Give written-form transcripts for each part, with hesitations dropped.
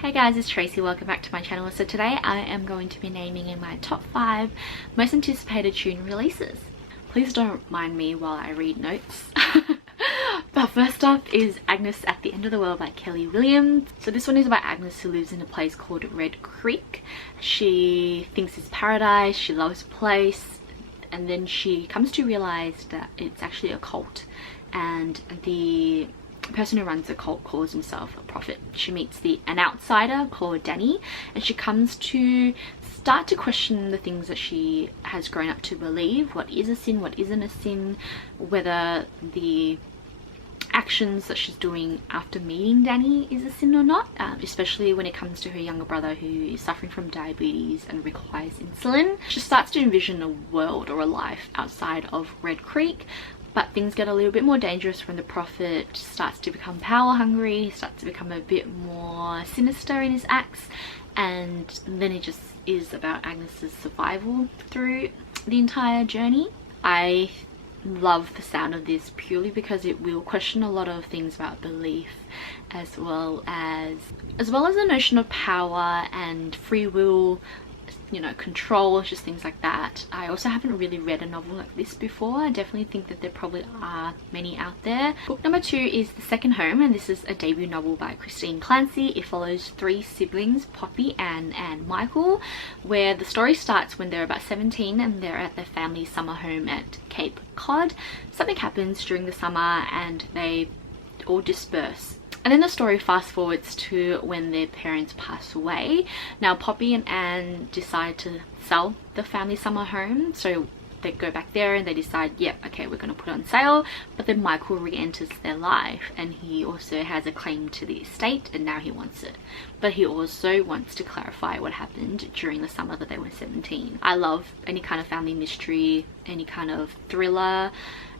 Hey guys, it's Tracy. Welcome back to my channel. So today I am going to be naming in my top 5 most anticipated tune releases. Please don't mind me while I read notes. But first up is Agnes at the End of the World by Kelly Williams. So this one is about Agnes, who lives in a place called Red Creek. She thinks it's paradise, she loves the place, and then she comes to realize that it's actually a cult, and the person who runs the cult calls himself a prophet. She meets an outsider called Danny, and she comes to start to question the things that she has grown up to believe. What is a sin, what isn't a sin, whether the actions that she's doing after meeting Danny is a sin or not, especially when it comes to her younger brother who is suffering from diabetes and requires insulin. She starts to envision a world or a life outside of Red Creek, but things get a little bit more dangerous when the prophet starts to become power hungry, starts to become a bit more sinister in his acts, and then it just is about Agnes's survival through the entire journey. I love the sound of this purely because it will question a lot of things about belief, as well as the notion of power and free will, you know, control, just things like that. I also haven't really read a novel like this before. I definitely think that there probably are many out there. Book number 2 is The Second Home, and this is a debut novel by Christine Clancy. It follows 3 siblings, Poppy, Anne and Michael, where the story starts when they're about 17 and they're at their family summer home at Cape Cod. Something happens during the summer and they all disperse. And then the story fast forwards to when their parents pass away. Now Poppy and Anne decide to sell the family summer home, so they go back there and they decide, yep, okay, we're going to put it on sale. But then Michael re-enters their life, and he also has a claim to the estate, and now he wants it. But he also wants to clarify what happened during the summer that they were 17. I love any kind of family mystery, any kind of thriller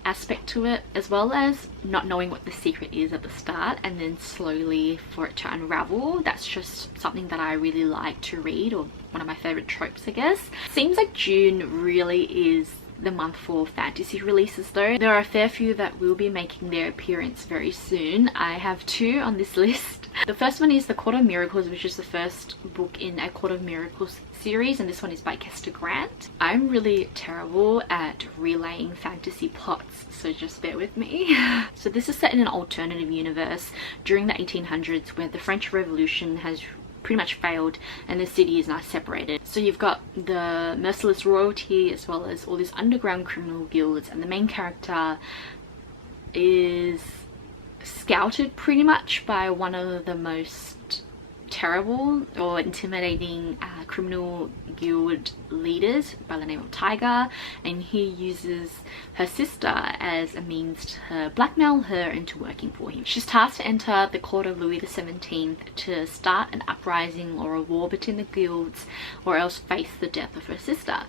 aspect to it, as well as not knowing what the secret is at the start and then slowly for it to unravel. That's just something that I really like to read, or one of my favorite tropes, I guess. Seems like June really is the month for fantasy releases though. There are a fair few that will be making their appearance very soon. I have 2 on this list. The first one is The Court of Miracles, which is the first book in a Court of Miracles series, and this one is by Kester Grant. I'm really terrible at relaying fantasy plots, so just bear with me. So this is set in an alternative universe during the 1800s, where the French Revolution has pretty much failed and the city is now separated. So you've got the merciless royalty as well as all these underground criminal guilds, and the main character is scouted pretty much by one of the most terrible or intimidating criminal guild leaders by the name of Tiger, and he uses her sister as a means to blackmail her into working for him. She's tasked to enter the court of Louis XVII to start an uprising or a war between the guilds, or else face the death of her sister.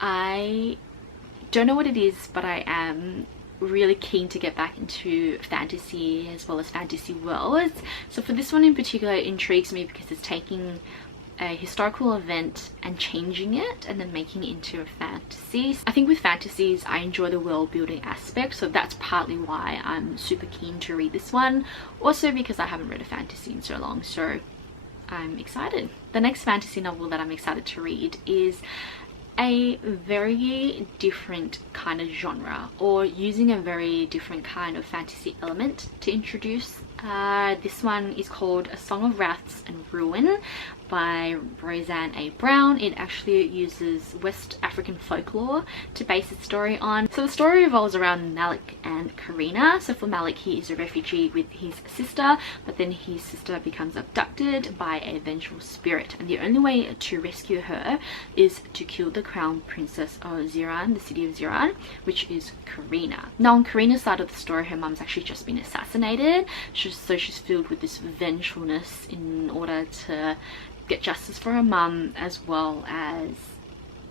I don't know what it is, but I am really keen to get back into fantasy as well as fantasy worlds. So for this one in particular, it intrigues me because it's taking a historical event and changing it and then making it into a fantasy. I think with fantasies I enjoy the world building aspect, so that's partly why I'm super keen to read this one. Also because I haven't read a fantasy in so long, so I'm excited. The next fantasy novel that I'm excited to read is a very different kind of genre, or using a very different kind of fantasy element to introduce. This one is called A Song of Wraths and Ruin by Roseanne A. Brown. It actually uses West African folklore to base its story on. So the story revolves around Malik and Karina. So for Malik, he is a refugee with his sister, but then his sister becomes abducted by a vengeful spirit, and the only way to rescue her is to kill the crown princess of Ziran, the city of Ziran, which is Karina. Now on Karina's side of the story, her mum's actually just been assassinated, so she's filled with this vengefulness in order to get justice for her mum, as well as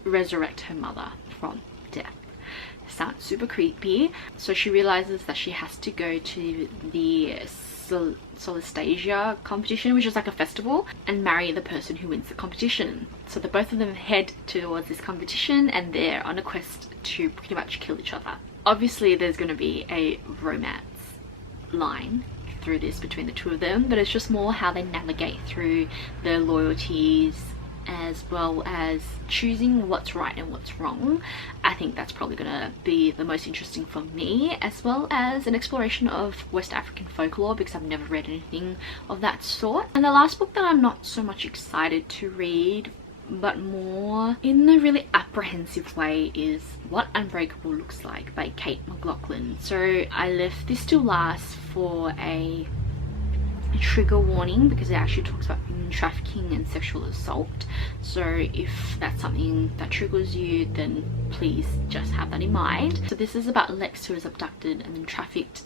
resurrect her mother from death. Sounds super creepy. So she realizes that she has to go to the Solastasia competition, which is like a festival, and marry the person who wins the competition. So the both of them head towards this competition, and they're on a quest to pretty much kill each other. Obviously there's going to be a romance line through this between the two of them, but it's just more how they navigate through their loyalties as well as choosing what's right and what's wrong. I think that's probably gonna be the most interesting for me, as well as an exploration of West African folklore, because I've never read anything of that sort. And the last book that I'm not so much excited to read, but more in a really apprehensive way, is What Unbreakable Looks Like by Kate McLaughlin. So I left this to last for a trigger warning, because it actually talks about human trafficking and sexual assault. So if that's something that triggers you, then please just have that in mind. So this is about Lex, who is abducted and then trafficked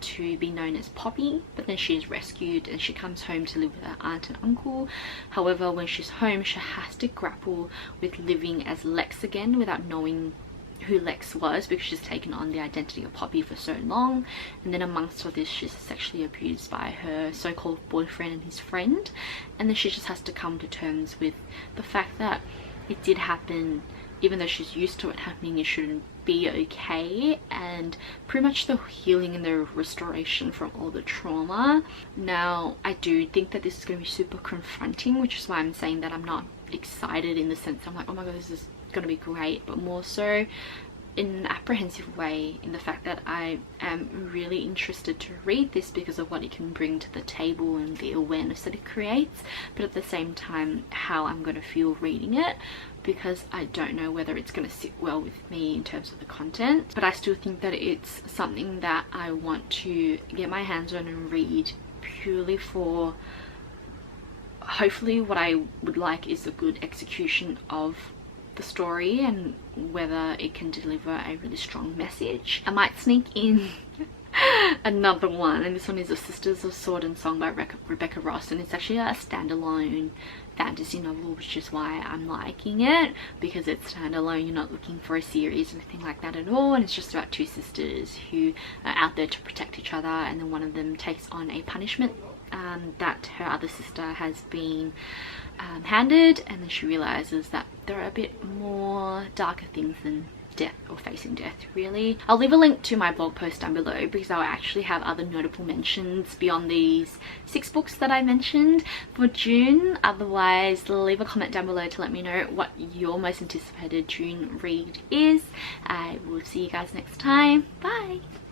to be known as Poppy, but then she is rescued and she comes home to live with her aunt and uncle. However, when she's home, she has to grapple with living as Lex again without knowing who Lex was, because she's taken on the identity of Poppy for so long. And then amongst all this, she's sexually abused by her so-called boyfriend and his friend, and then she just has to come to terms with the fact that it did happen. Even though she's used to it happening, it shouldn't be okay, and pretty much the healing and the restoration from all the trauma. Now, I do think that this is going to be super confronting, which is why I'm saying that I'm not excited in the sense I'm like, oh my god, this is going to be great, but more so in an apprehensive way, in the fact that I am really interested to read this because of what it can bring to the table and the awareness that it creates, but at the same time how I'm going to feel reading it, because I don't know whether it's going to sit well with me in terms of the content. But I still think that it's something that I want to get my hands on and read, purely for hopefully what I would like is a good execution of the story and whether it can deliver a really strong message. I might sneak in another one, and this one is The Sisters of Sword and Song by Rebecca Ross, and it's actually a standalone fantasy novel, which is why I'm liking it, because it's standalone. You're not looking for a series or anything like that at all, and it's just about two sisters who are out there to protect each other, and then one of them takes on a punishment that her other sister has been handed, and then she realizes that there are a bit more darker things than death or facing death, really. I'll leave a link to my blog post down below, because I'll actually have other notable mentions beyond these 6 books that I mentioned for June. Otherwise, leave a comment down below to let me know what your most anticipated June read is. I will see you guys next time. Bye!